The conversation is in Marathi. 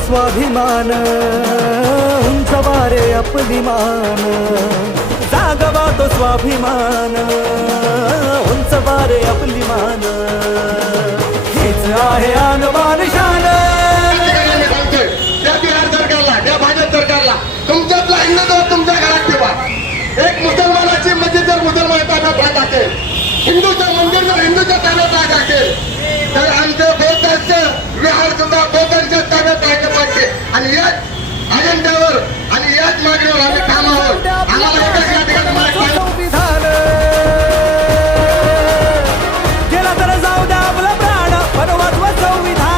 स्वाभिमान उंचवारे आपली मान जागवा तो स्वाभिमान उंचवारे आपली मान हीच आहे आणबान शान त्या बिहार सरकारला त्या भाजप सरकारला तुमच्यातला हिंदुत्व तुमच्या घरात ठेवा एक मुसलमानाची मस्जिद जर मुसलमान ताब्यात राहत असेल हिंदूचं मंदिर जर हिंदूच्या ताब्यात राहत असेल तर आमचं बौद्धांचं विहार सुद्धा बौद्धांच्या ताब्यात राहायला पाहिजे आणि याच अजेंड्यावर आणि याच मागणीवर आम्ही ठाम आहोत.